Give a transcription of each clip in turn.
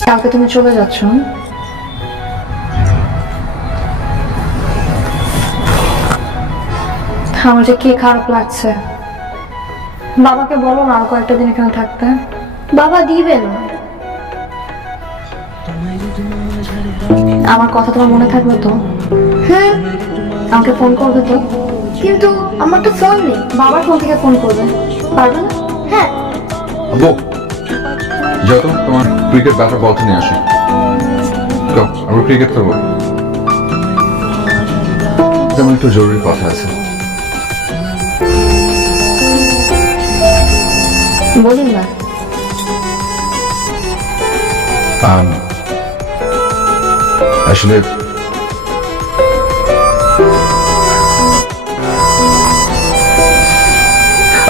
কালকে তুমি চলে যাচ্ছ, আমার যে কি খারাপ লাগছে। বাবাকে বলো না আর কয়েকটা দিন এখানে থাকতে। বাবা দিবে না। আমার কথা তোমার মনে থাকবে তো? হ্যাঁ, আমাকে ফোন করবে তো? কিন্তু আমার তো ফোন নেই। বাবার ফোন থেকে ফোন করবে, পারবে না? হ্যাঁ। আব্বু, যত তোমার ক্রিকেট ব্যাটার বলতে নিয়ে আসি, আমরা ক্রিকেট খেলবো। তেমন একটু জরুরি কথা আছে। বলুন না।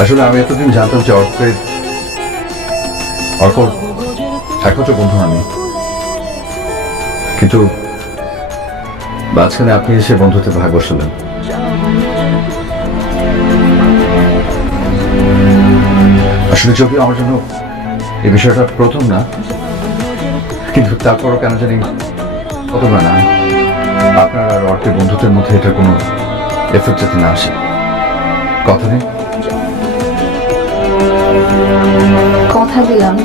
আসলে আমি এতদিন জানতাম যে অর্ক একমাত্র বন্ধু আমি, কিন্তু মাঝখানে আপনি এসে বন্ধুতে ভাগ বসালেন। আসলে যদিও আমার জন্য এই বিষয়টা প্রথম না, কিন্তু তারপরও কেন জানি কতবার না আপনার আর অর্কের বন্ধুত্বের মধ্যে এটা কোনো এফেক্ট যাতে না আসে। কথা নেই? কথা দিলাম,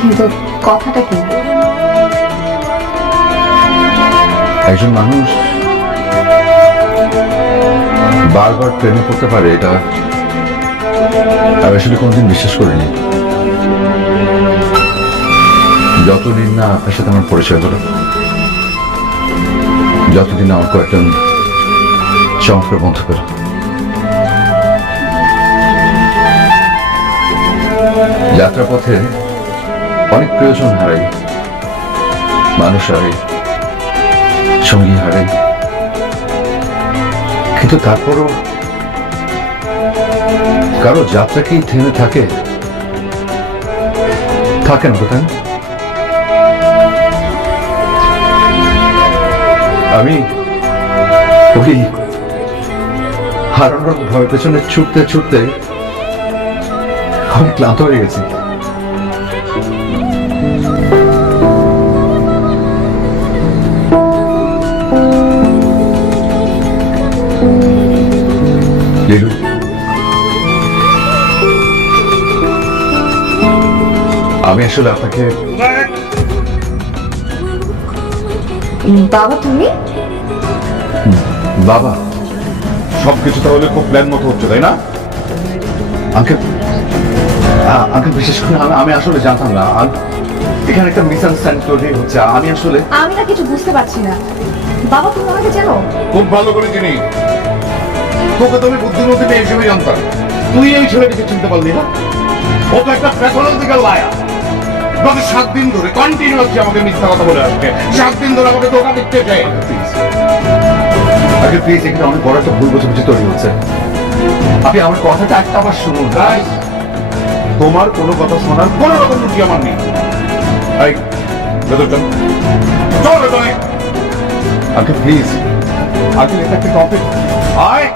কিন্তু কথাটা কি? একজন মানুষ বারবার প্রেমে পড়তে পারে এটা আমি আসলে কোনোদিন বিশ্বাস করিনি, যতদিন না আপনার সাথে আমার পরিচয় হলো, যতদিন আমার কয়েকজন চমৎকার বন্ধু পেল। যাত্রা পথে অনেক প্রিয়জন হারাই, মানুষ হারাই, সঙ্গী হারাই, কিন্তু তারপরও কারো যাত্রা কি থেমে থাকে? থাকে না তো, তাই না? আমি ওই হারানোর ভয় পেছনে ছুটতে ছুটতে অনেক ক্লান্ত হয়ে গেছি। লিলু, আমি আসলে আপনাকে বাবা তুমি? বাবা, সবকিছু তাহলে খুব প্ল্যান মতো হচ্ছে, তাই না? আঙ্কেল আঙ্কেল বিশেষ করে আমি আসলে জানতাম না, এখানে একটা মিসআন্ডারস্ট্যান্ডিং তৈরি হচ্ছে। আমি না কিছু বুঝতে পারছি না। বাবা তুমি আমাকে জানো? খুব ভালো করে চিনি। তোকে তো আমি বুদ্ধিমতী মেয়ে হিসেবে জানতাম, তুই এই ছেলেটিকে চিনতে পারলি না? ও তো একটা প্যাথোলজিক্যাল লায়ার। গত 7 দিন ধরে কন্টিনিউয়াসলি আমাকে মিথ্যা কথা বলে আসছে, 7 দিন ধরে আমাকে ধোঁকা দিতে চায়। আগে প্লিজ, এখানে অনেক বড় একটা ভুল বোঝাবুঝি তৈরি হচ্ছে। আপনি আমার কথাটা একটা আবার শুনুন। তোমার কোনো কথা শোনার কোনো রকম রুচি আমার নেই। এই ভেতর চল, চল ভেতরে। আগে প্লিজ, আগে এটা একটা টপিক। আয়।